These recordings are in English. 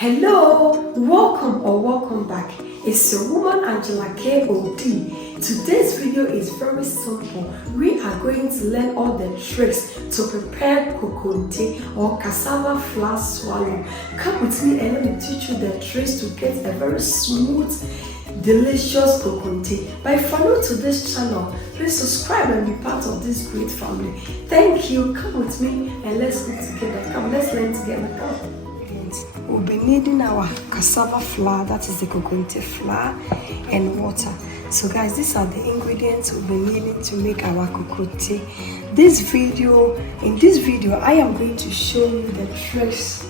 Hello, welcome back. It's your woman Angela K.O.D. Today's video is very simple. We are going to learn all the tricks to prepare kokonte or cassava flour swallow. Come with me and let me teach you the tricks to get a very smooth, delicious kokonte. But if you're new to this channel, please subscribe and be part of this great family. Thank you. Come with me and let's go together. Come, let's learn together. Come. We'll be needing our cassava flour, that is the kokonte flour, and water. So guys, these are the ingredients we'll be needing to make our kokonte. In this video I am going to show you the tricks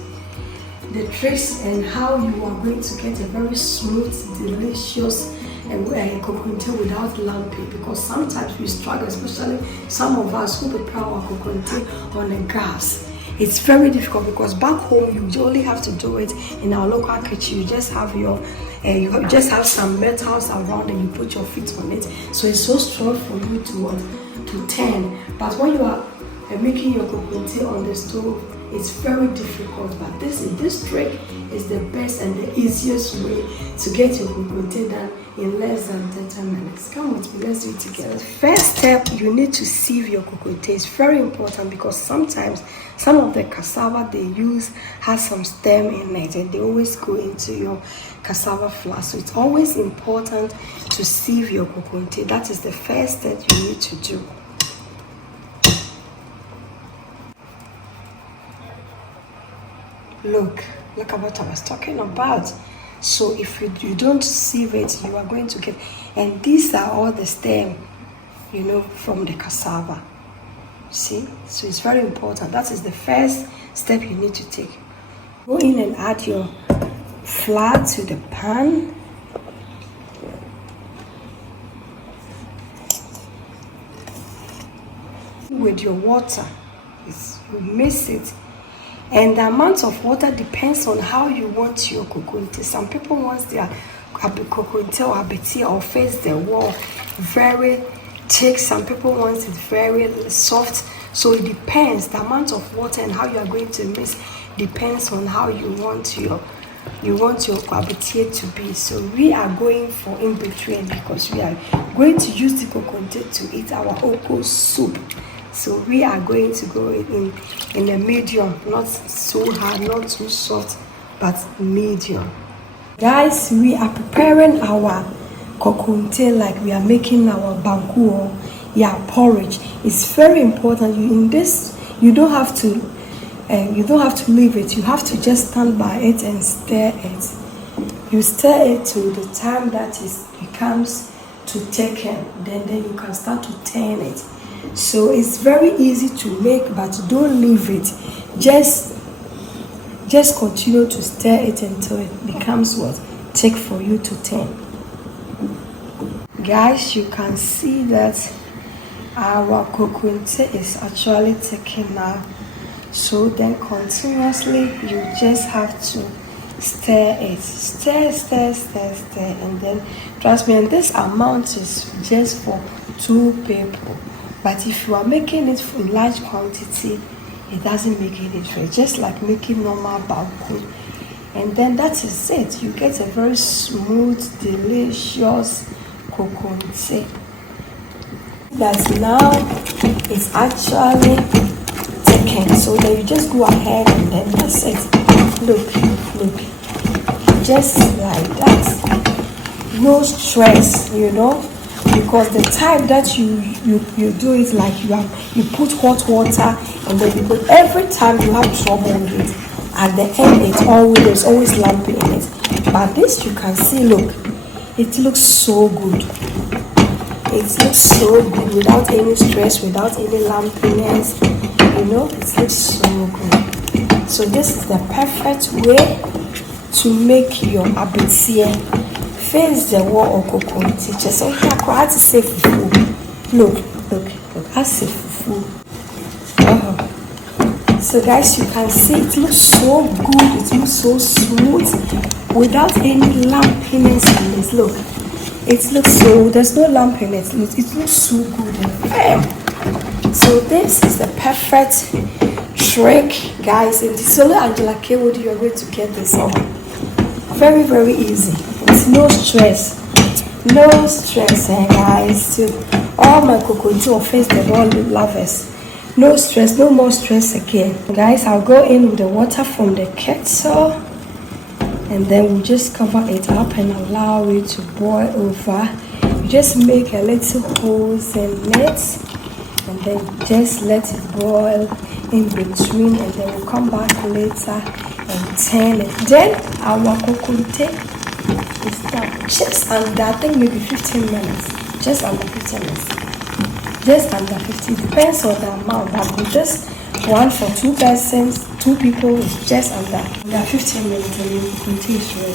and how you are going to get a very smooth, delicious kokonte without lumpy, because sometimes we struggle, especially some of us who prepare our kokonte on the gas. It's very difficult because back home you only have to do it in our local kitchen. You just have some metals around and you put your feet on it, so it's so strong for you to turn. But when you are making your kokonte on the stove, it's very difficult. But this trick is the best and the easiest way to get your kokonte done in less than 30 minutes. Come with me, let's do it together. First step, you need to sieve your kokonte. It's very important because sometimes some of the cassava they use has some stem in it and they always go into your cassava flour. So it's always important to sieve your kokonte. That is the first step you need to do. Look at what I was talking about. So if you don't sieve it, you are going to get, and these are all the stem, from the cassava. See, so it's very important. That is the first step you need to take. Go in and add your flour to the pan. With your water, you mix it. And the amount of water depends on how you want your kokonte. Some people want their kokonte or abetia or face the wall very thick. Some people want it very soft. So it depends. The amount of water and how you are going to mix depends on how you want your abetia to be. So we are going for in between because we are going to use the kokonte to eat our oko soup. So we are going to go in a medium, not so hard, not too soft, but medium. Guys, we are preparing our kokonte like we are making our banku or porridge. It's very important. You don't have to leave it. You have to just stand by it and stir it. You stir it to the time that it becomes to thicken. Then you can start to turn it. So it's very easy to make, but don't leave it. Just continue to stir it until it becomes thick for you to turn. Guys, you can see that our kokonte is actually thickening now. So then continuously you just have to stir it. Stir, and then trust me, and this amount is just for 2 people. But if you are making it in large quantity, it doesn't make any difference. Just like making normal banku. And then that is it. You get a very smooth, delicious kokonte. That now is actually taken. So then you just go ahead and then that's it. Look. Just like that. No stress, because the time that you do it, like you put hot water and then you put, every time you have trouble with it, at the end there's always lumpy in it. But this you can see, look, it looks so good. It looks so good without any stress, without any lumpiness. It looks so good. So this is the perfect way to make your abetia. Face the wall or kokonte. Just so here, I had to say fufu. Look. I say fufu. So guys, you can see it looks so good. It looks so smooth without any lumpiness in this. Look, it looks so. There's no lump in it. It looks so good and firm. So this is the perfect trick, guys. If it's only Angela K would you are going to get this on. Very, very easy. It's no stress. No stress, guys. To all my Kokonte or face the world lovers. No stress, no more stress again. Guys, I'll go in with the water from the kettle. And then we'll just cover it up and allow it to boil over. You just make a little holes in it. And then just let it boil in between. And then we'll come back later and turn it. Then our Kokonte is done. Just under, I think maybe 15 minutes. Just under 15 minutes. Just under 15. Depends on the amount. But with just one for 2 persons, 2 people, is just under 15 minutes and your Kokonte is ready.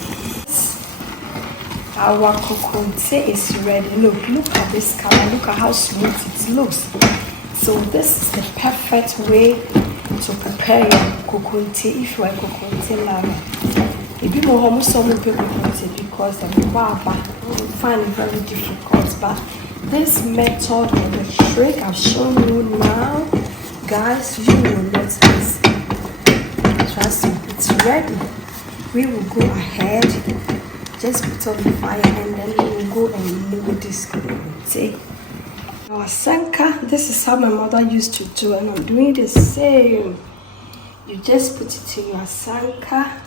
Our Kokonte is ready. Look at this color. Look at how smooth it looks. So this is the perfect way to prepare your Kokonte if you are a Kokonte lover. If you know how much someone people Kokonte because the baba will find it very difficult. But this method or the trick I've shown you now, guys, you will not miss. Trust me, it's ready. We will go ahead, just put on the fire, and then we will go and make this Kokonte. Our sanka, this is how my mother used to do, and I'm doing the same. You just put it in your sanka.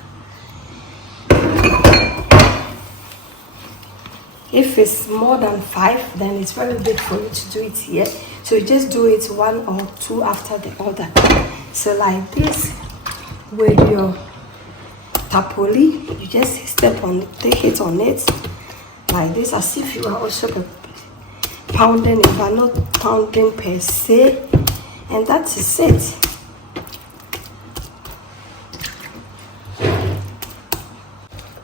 If it's more than 5, then it's very big for you to do it here. So you just do it 1 or 2 after the other. So like this, with your tapoli, you just take it on it like this, as if you are also pounding it, but not pounding per se. And that is it.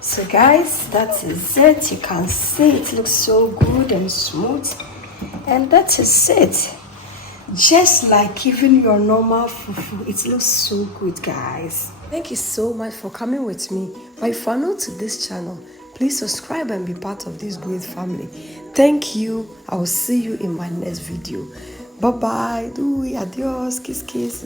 So guys, that is it. You can see it looks so good and smooth. And that is it. Just like even your normal fufu, it looks so good, guys. Thank you so much for coming with me. But if you are new to this channel, please subscribe and be part of this great family. Thank you. I will see you in my next video. Bye bye. Adios. Kiss kiss.